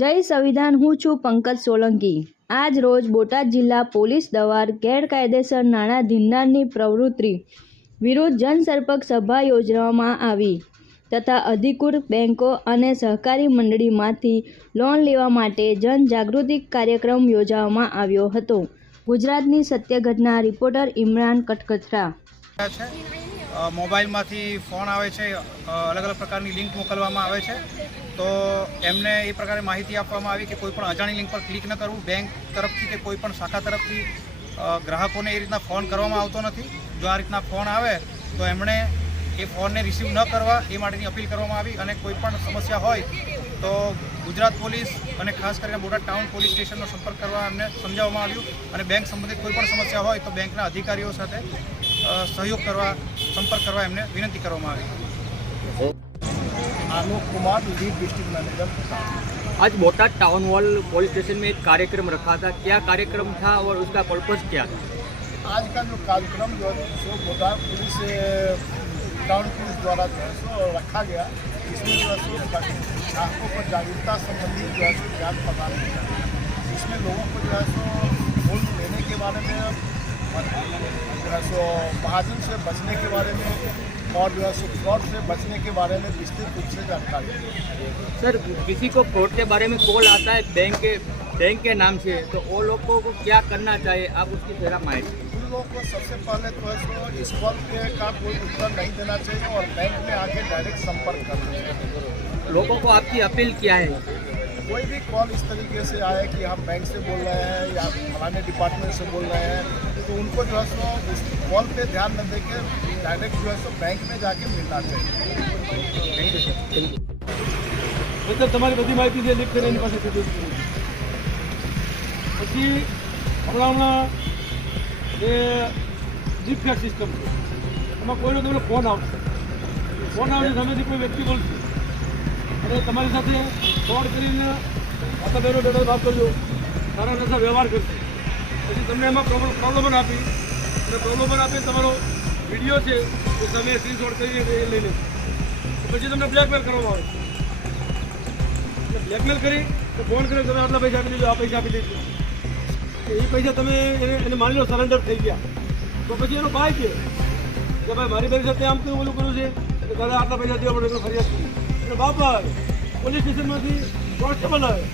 જય સંવિધાન, હું છું પંકજ સોલંકી। આજ રોજ બોટાદ જિલ્લા પોલીસ દ્વારા ગેરકાયદેસર નાણાં ધીંડાણની પ્રવૃત્તિ વિરુદ્ધ જનસંપર્ક સભા યોજવામાં આવી તથા અધિકૃત બેંકો અને સહકારી મંડળીમાંથી લોન લેવા માટે જનજાગૃતિ કાર્યક્રમ યોજવામાં આવ્યો હતો। ગુજરાતની સત્ય ઘટના રિપોર્ટર ઇમરાન કટકથરા। મોબાઈલમાંથી ફોન આવે છે, અલગ અલગ પ્રકારની લિંક મોકલવામાં આવે છે, તો એમને એ પ્રકારે માહિતી આપવામાં આવી કે કોઈપણ અજાણી લિંક પર ક્લિક ન કરવું। બેંક તરફથી કે કોઈપણ શાખા તરફથી ગ્રાહકોને એ રીતના ફોન કરવામાં આવતો નથી। જો આ રીતના ફોન આવે તો એમણે એ ફોનને રિસીવ ન કરવા એ માટેની અપીલ કરવામાં આવી। અને કોઈપણ સમસ્યા હોય તો ગુજરાત પોલીસ અને ખાસ કરીને બોટાદ ટાઉન પોલીસ સ્ટેશનનો સંપર્ક કરવા એમને સમજાવવામાં આવ્યું। અને બેંક સંબંધિત કોઈપણ સમસ્યા હોય તો બેંકના અધિકારીઓ સાથે સહયોગ કરવા, સંपर्क કરવા એમને વિનંતી કરવામાં આવી। Alok Kumar, lead district manager. आज Botad town hall police station में एक कार्यक्रम रखा था, क्या कार्यक्रम था और उसका पर्पस क्या था? आज का जो कार्यक्रम जो है सो बोटाद पुलिस टाउन पुलिस द्वारा जो है सो रखा गया। इसमें जो है सो ग्राहकों को जागरूकता संबंधी जो है सो ज्ञान प्रदान किया। इसमें लोगों को जो है सो लोन लेने के बारे में जो है सो महाजन से बचने के बारे में और जो है सो फ्रॉड से बचने के बारे में विस्तृत रूप से जानकारी। सर, किसी को फ्रॉड के बारे में कॉल आता है बैंक के नाम से, तो वो लोगों को क्या करना चाहिए, आप उसकी जरा माहिती। उन लोगों को सबसे पहले तो है सो इस कॉल का कोई उत्तर नहीं देना चाहिए और बैंक में आके डायरेक्ट संपर्क करना चाहिए। लोगों को आपकी अपील क्या है? कोई भी कॉल इस तरीके से आए कि हम बैंक से बोल रहे हैं या फलाने डिपार्टमेंट से बोल रहे हैं, तो उनको जो है सो उस कॉल पे ध्यान न देकर डायरेक्ट जो है सो बैंक में जाके मिलना चाहिए। Thank you sir, thank you. मतलब તમારી બધી માહિતી જે લિંક કરીને એની પાસે પછી હમણાં જે ડીપ ફેક સિસ્ટમ છે એમાં કોઈનો તમને ફોન આવશે સામેથી કોઈ વ્યક્તિ બોલશે અને તમારી સાથે ફ્રોડ કરીને આખા બેનો ડેટા વાત કરજો, સારા નશા વ્યવહાર કરશે, પછી તમને એમાં પ્રોબ્લેમ આપી અને પ્રોબ્લેમ આપીને તમારો વિડીયો છે એ તમે સ્ક્રીનશોટ કરીને એ લઈ લેજો, પછી તમને બ્લેકમેલ કરવામાં આવે। બ્લેકમેલ કરી તો ફોન કરે તમે આટલા પૈસા આપી દેજો, આ પૈસા આપી દેજો, એ પૈસા તમે એને માની લો સરેન્ડર થઈ ગયા, તો પછી એનો ભાઈ કે ભાઈ મારી પૈસા ત્યાં આમ કેવું ઓલું કર્યું છે, દાદા આટલા પૈસા દેવા પડે ફરિયાદ કરી, એટલે બાપ આવે પોલીસ સ્ટેશનમાંથી કોન્સ્ટેબલ આવે,